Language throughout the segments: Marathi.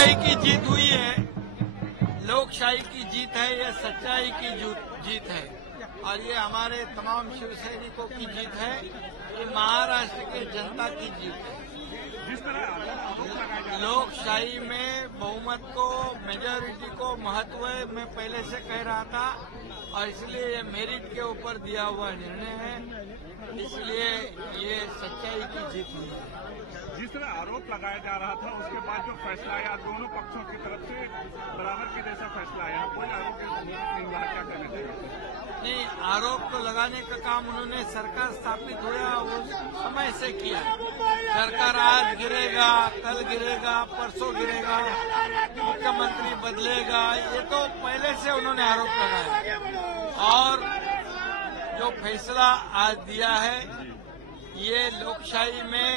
लोकशाही की जीत हुई है, लोकशाही की जीत है, ये सच्चाई की जीत है और ये हमारे तमाम शिव सैनिकों की जीत है, ये महाराष्ट्र के जनता की जीत है। लोकशाही में बहुमत को, मेजॉरिटी को महत्व है, मैं पहले से कह रहा था और इसलिए ये मेरिट के ऊपर दिया हुआ निर्णय है, इसलिए ये सच्चाई की जीत हुई है। जिस तरह आरोप लगाया जा रहा था उसके बाद जो फैसला आया, दोनों पक्षों की तरफ से बराबर के जैसा फैसला आया, कोई आरोप क्या कहना चाहिए? नहीं, आरोप तो लगाने का काम उन्होंने सरकार स्थापित हुआ वो समय से किया। सरकार आज गिरेगा, कल गिरेगा, परसों गिरेगा, मुख्यमंत्री बदलेगा, ये तो पहले से उन्होंने आरोप लगाया और जो फैसला आज दिया है ये लोकशाही में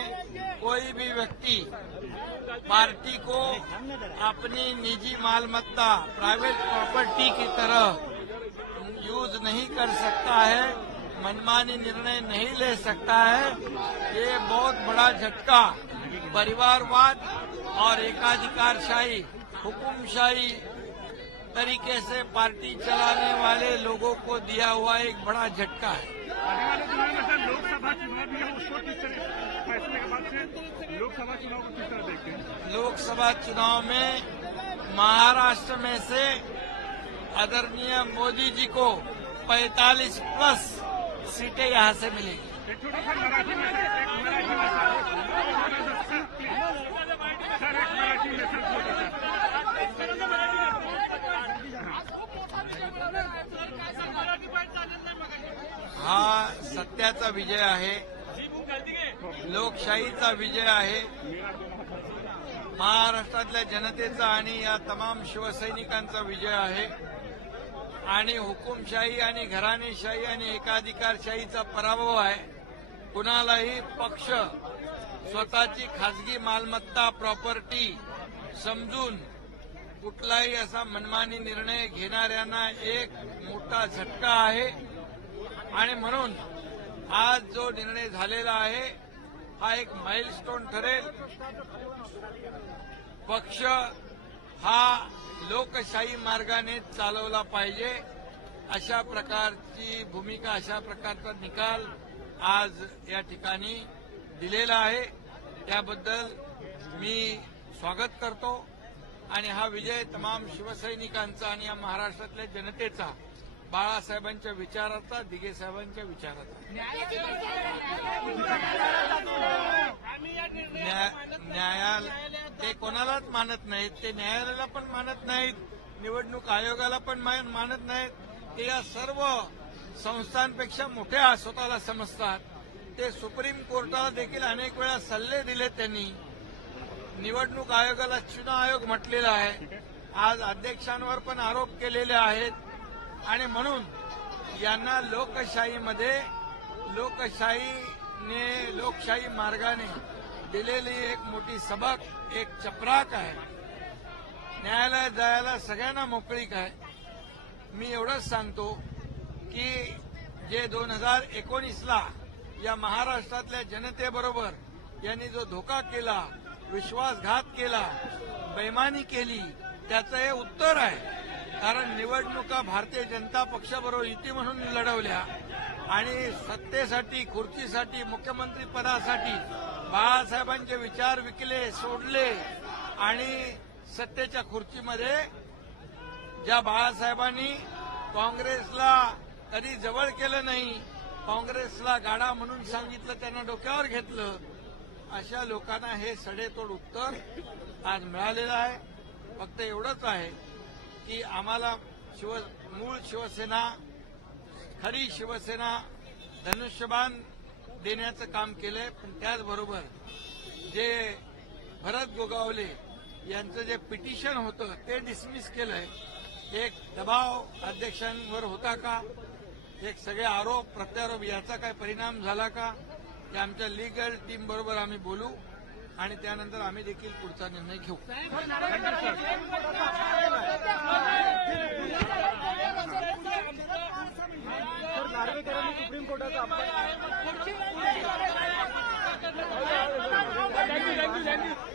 कोई भी व्यक्ति पार्टी को अपनी निजी मालमत्ता, प्राइवेट प्रॉपर्टी की तरह यूज नहीं कर सकता है, मनमानी निर्णय नहीं ले सकता है। ये बहुत बड़ा झटका परिवारवाद और एकाधिकारशाही, हुकुमशाही तरीके से पार्टी चलाने वाले लोगों को दिया हुआ एक बड़ा झटका है। लोकसभा चुनाव भी है, उसको किस तरह फैसले के बाद से लोकसभा चुनाव को किस तरह देखते हैं? लोकसभा चुनाव में महाराष्ट्र में से आदरणीय मोदी जी को 45 प्लस सीटें यहां से मिलेगी। हा सत्याचा विजय आहे, लोकशाहीचा विजय आहे, महाराष्ट्रातल्या जनतेचा आणि या तमाम शिवसैनिकांचा विजय आहे आणि हुकुमशाही आणि घराणेशाही आणि एकाधिकारशाहीचा पराभव आहे। कुणालाही पक्ष स्वतःची खाजगी मालमत्ता, प्रॉपर्टी समजून कुठलाही असा मनमानी निर्णय घेणाऱ्यांना एक मोठा झटका आहे आणि म्हणून आज जो निर्णय झालेला आहे हा एक माइलस्टोन ठरेल। पक्ष हा लोकशाही मार्गाने चालवला पाहिजे अशा प्रकारची भूमिका, अशा प्रकारचा निकाल आज या ठिकाणी दिलेला आहे, त्याबद्दल मी स्वागत करतो आणि हा विजय तमाम शिवसैनिकांचा आणि या महाराष्ट्रातल्या जनतेचा, बाळासाहेबांच्या विचाराचा, दिघे साहेबांच्या विचाराचा। न्यायालय ते कोणालाच मानत नाहीत, ते न्यायालयाला पण मानत नाहीत, निवडणूक आयोगाला पण मानत नाहीत, ते या सर्व संस्थांपेक्षा मोठ्या स्वतःला समजतात। ते सुप्रीम कोर्टाला देखील अनेक वेळा सल्ले दिले त्यांनी, निवडणूक आयोगाला चुनाव आयोग म्हटलेला आहे, आज अध्यक्षांवर पण आरोप केलेले आहेत आणि म्हणून यांना लोकशाहीमध्ये, लोकशाही मार्गाने दिलेली एक मोठी सबक, एक चपराक आहे। न्यायालयात जायला सगळ्यांना मोकळीक आहे। मी एवढंच सांगतो की जे 2019ला या महाराष्ट्रातल्या जनतेबरोबर यांनी जो धोका केला, विश्वासघात केला, बेईमानी केली, त्याचं हे उत्तर आहे। कारण निवडणुका भारतीय जनता पक्षाबरोबर युती म्हणून लढवल्या आणि सत्तेसाठी, खुर्चीसाठी, मुख्यमंत्री पदासाठी बाळासाहेबांचे विचार विकले, सोडले आणि सत्तेच्या खुर्चीमध्ये ज्या बाळासाहेबांनी काँग्रेसला कधी जवळ केलं नाही, काँग्रेसला गाडा म्हणून सांगितलं, त्यांना डोक्यावर घेतलं, अशा लोकांना हे सडेतोड उत्तर आज मिळालेलं आहे। फक्त एवढंच आहे की आम्हाला मूळ शिवसेना, खरी शिवसेना धनुष्यबाण देण्याचं काम केलंय, पण त्याचबरोबर जे भरत गोगावले यांचं जे पिटिशन होतं ते डिसमिस केलंय। एक दबाव अध्यक्षांवर होता का, एक सगळे आरोप प्रत्यारोप याचा काय परिणाम झाला का, ते आमच्या लीगल टीम बरोबर आम्ही बोलू आणि त्यानंतर आम्ही देखील पुढचा निर्णय घेऊ। सुप्रीम कोर्टाचा थँक्यू।